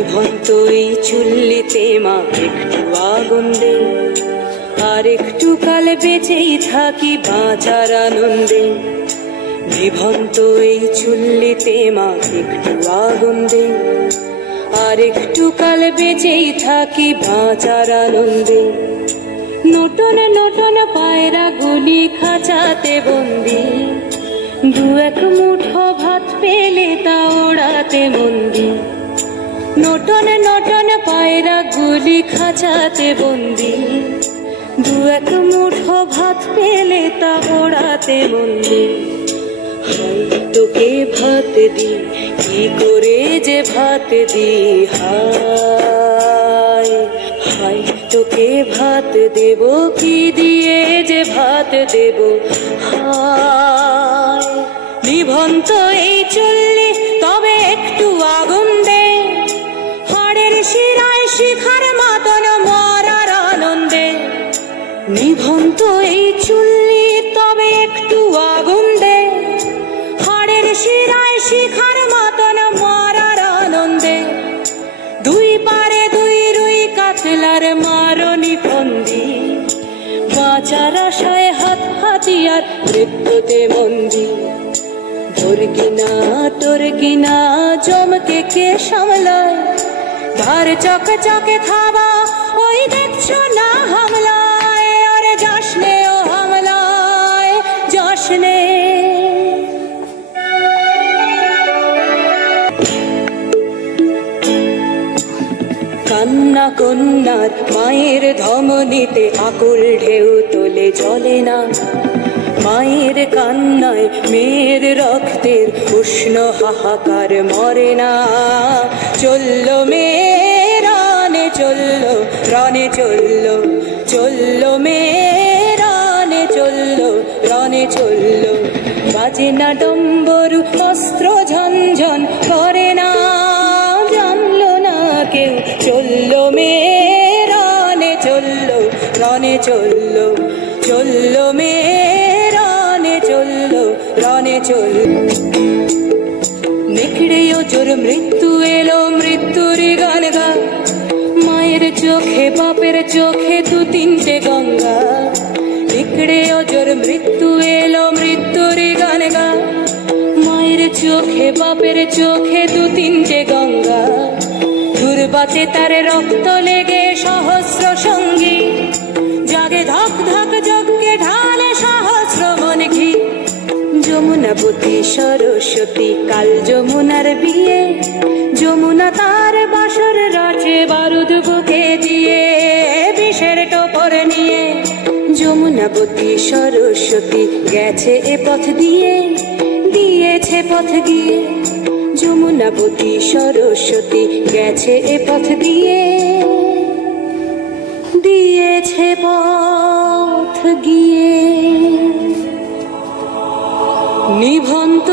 নিভন্ত এই চুল্লিতে মা একটু আগুন দে, আর একটু কাল বেঁচেই থাকি বাঁচার আনন্দে। নিভন্ত এই চুল্লিতে মা একটু আগুন দে, আর একটু কাল বেঁচেই থাকি বাঁচার আনন্দে। নতুন নতুন পায়রা গুলি খাঁচাতে বন্দি, দু এক মুঠো ভাত পেলে তা ওড়াতে মন্দি। নতুন নতুন পায়রা গুলি খাঁচাতে বন্দি, দু এক মুঠো ভাত পেলে তা ওড়াতে মন্দি। হাই তোকে ভাত দি, কি করে যে ভাত দি, হায় হাই তোকে ভাত দেব, কি দিয়ে যে ভাত দেব, হায়। নিভন্ত এই চুল্লি তবে একটু আগুন দে, হাড়ের শিরায় শিখার মাতন মরার আনন্দে। নিভন্ত এই চুল্লি তবে একটু আগুন দে, হাড়ের শিরায় শিখার মাতন মরার আনন্দে। দুই পারে দুই রুই কাতলার মারনি ফন্দি, বাঁচার আশায় হাত হাতিয়ার মৃত্যুতে মন্দি। তোর কিনা জমকে কে সামলায়, ধার চকে চকে থাবা ওই দেখছো না হামলায়। আরে যাসনে ও হামলায় যাসনে। কান্না কন্যার মায়ের ধমনীতে আকুল ঢেউ তোলে জলে না, মায়ের কান্নায় মেয়ের রক্তের উষ্ণ হাহাকার মরে না। চললো মেয়ে রানে চললো, রানে চললো, চললো মেয়ে রানে চললো, রানে চললো। বাজে না ডম্বরু অস্ত্র ঝনঝন করে না, জানলো না কেউ। চললো মেয়ে রানে চললো, রানে চললো, চললো মেয়ে রানে চললো, রানে চললো। নিখড়েও জোর মৃত্যু এলো, মৃত্যুর গান গা, মায়ের চোখে বাপের চোখে দু তিনটে গঙ্গা। নিখড়েও জোর মৃত্যু এলো, মৃত্যুর গান গা, মায়ের চোখে বাপের চোখে দু তিনটে গঙ্গা। দুর্বাতে তার রক্ত লেগে সহস্র সঙ্গী, জাগে ধক ধক যজ্ঞে ঢালে সহস্র মন ঘি। যমুনাবতী সরস্বতী কাল যমুনার বিয়ে, যমুনা তার বাসর রাজে বারুদ বুকে দিয়ে, বিষের টোপর নিয়ে। যমুনাবতী সরস্বতী গেছে এ পথ দিয়ে, দিয়েছে পথ গিয়ে। যমুনাবতী সরস্বতী গেছে এ পথ দিয়ে, দিয়েছে পথ গিয়ে। নিভন্ত